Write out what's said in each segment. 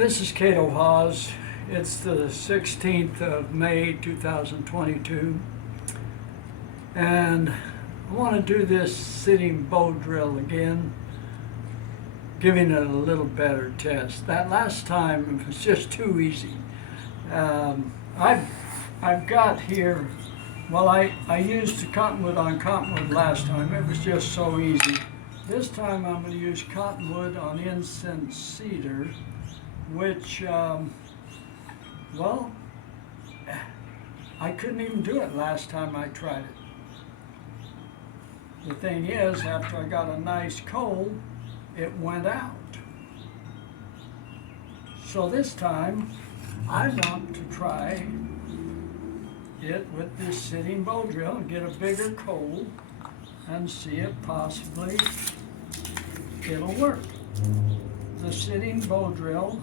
This is Cato Hawes. It's the 16th of May 2022, and I want to do this sitting bow drill again, giving it a little better test. That last time it was just too easy. I've got here, well, I used the cottonwood on cottonwood last time. It was just so easy. This time I'm going to use cottonwood on incense cedar, which, well, I couldn't even do it last time I tried it. The thing is, after I got a nice coal, it went out. So this time, I want to try it with this sitting bow drill and get a bigger coal and see if possibly it'll work. The sitting bow drill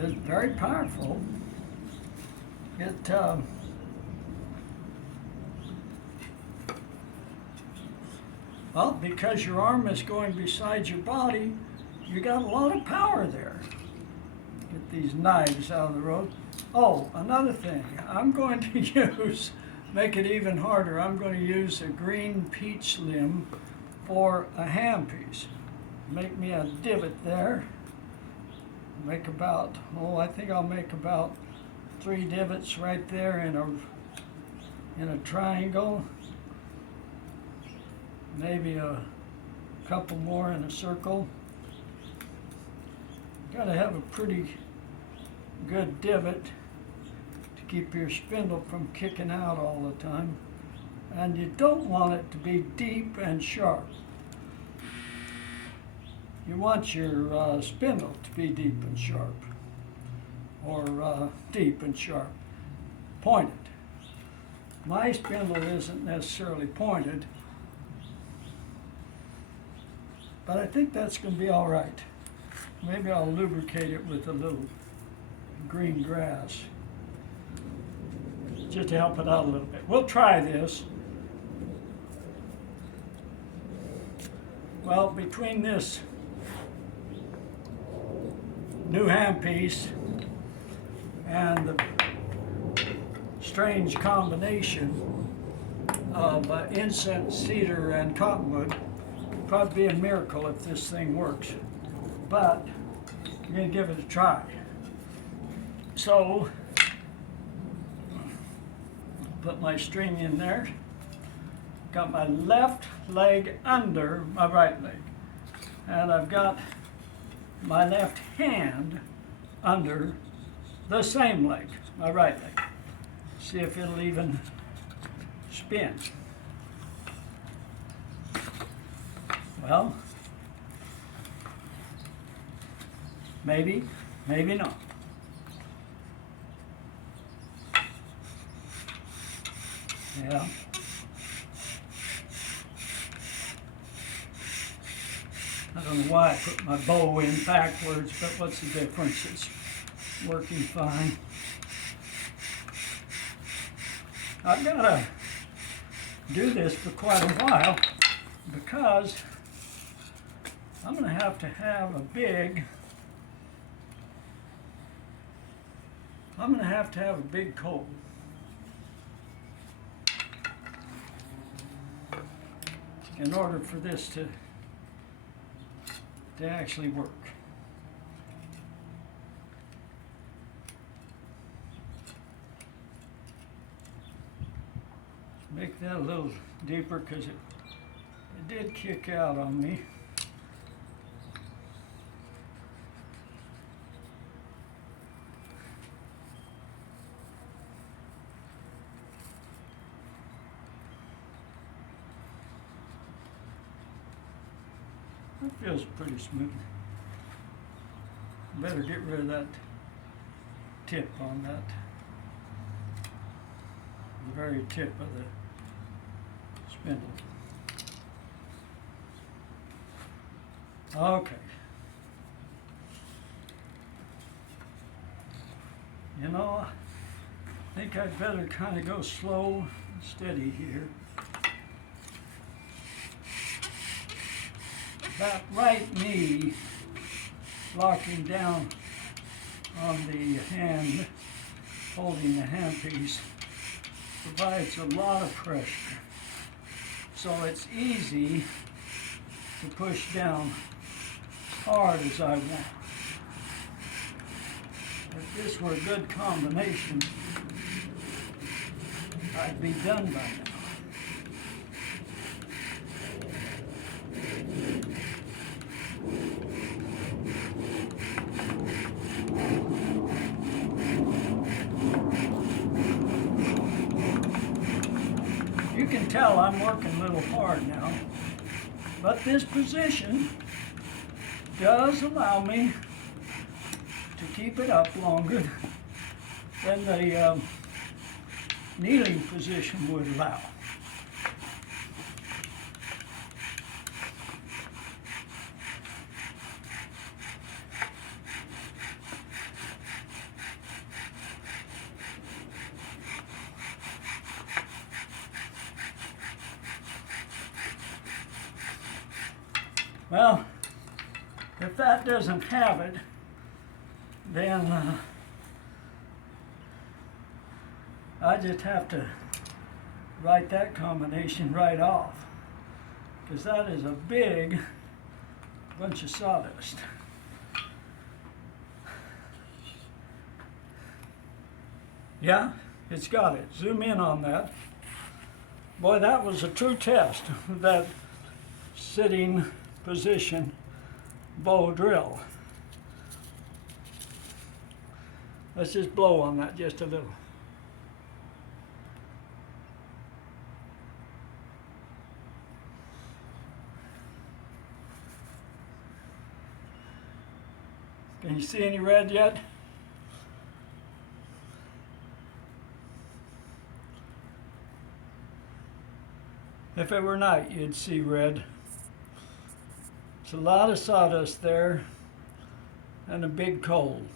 is very powerful. Well, because your arm is going beside your body, you got a lot of power there. Get these knives out of the road. Oh, another thing, I'm going to use, make it even harder, I'm going to use a green peach limb for a handpiece. Make me a divot there. Make about, I think I'll make about 3 divots right there in a triangle. Maybe a couple more in a circle. Got to have a pretty good divot to keep your spindle from kicking out all the time. And you don't want it to be deep and sharp. You want your spindle to be deep and sharp, or deep and sharp, pointed. My spindle isn't necessarily pointed, but I think that's going to be all right. Maybe I'll lubricate it with a little green grass, just to help it out a little bit. We'll try this. Well, between this new handpiece and the strange combination of incense, cedar, and cottonwood, it'll probably be a miracle if this thing works. But I'm going to give it a try. So, put my string in there. Got my left leg under my right leg. And I've got my left hand under the same leg, my right leg. See if it'll even spin. Well, maybe, maybe not. Yeah. I don't know why I put my bow in backwards, but what's the difference? It's working fine. I've got to do this for quite a while because I'm going to have a big coal. In order for this to actually work. Make that a little deeper because it did kick out on me. That feels pretty smooth. Better get rid of that tip on that. The very tip of the spindle. Okay. You know, I think I'd better kind of go slow and steady here. That right knee locking down on the hand, holding the handpiece, provides a lot of pressure. So it's easy to push down as hard as I want. If this were a good combination, I'd be done by now. You can tell I'm working a little hard now, but this position does allow me to keep it up longer than the kneeling position would allow. Well, if that doesn't have it, then I just have to write that combination right off, because that is a big bunch of sawdust. Yeah, it's got it. Zoom in on that. Boy, that was a true test, that sitting position bow drill. Let's just blow on that just a little. Can you see any red yet? If it were night, you'd see red. It's a lot of sawdust there and a big cold.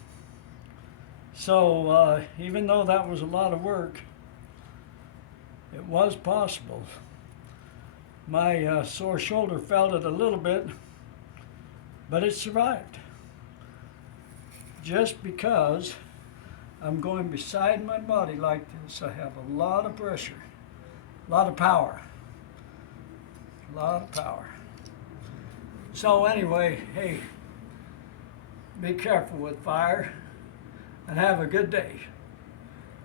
So even though that was a lot of work, it was possible. My sore shoulder felt it a little bit, but it survived. Just because I'm going beside my body like this, I have a lot of pressure, a lot of power, a lot of power. So anyway, hey, be careful with fire and have a good day.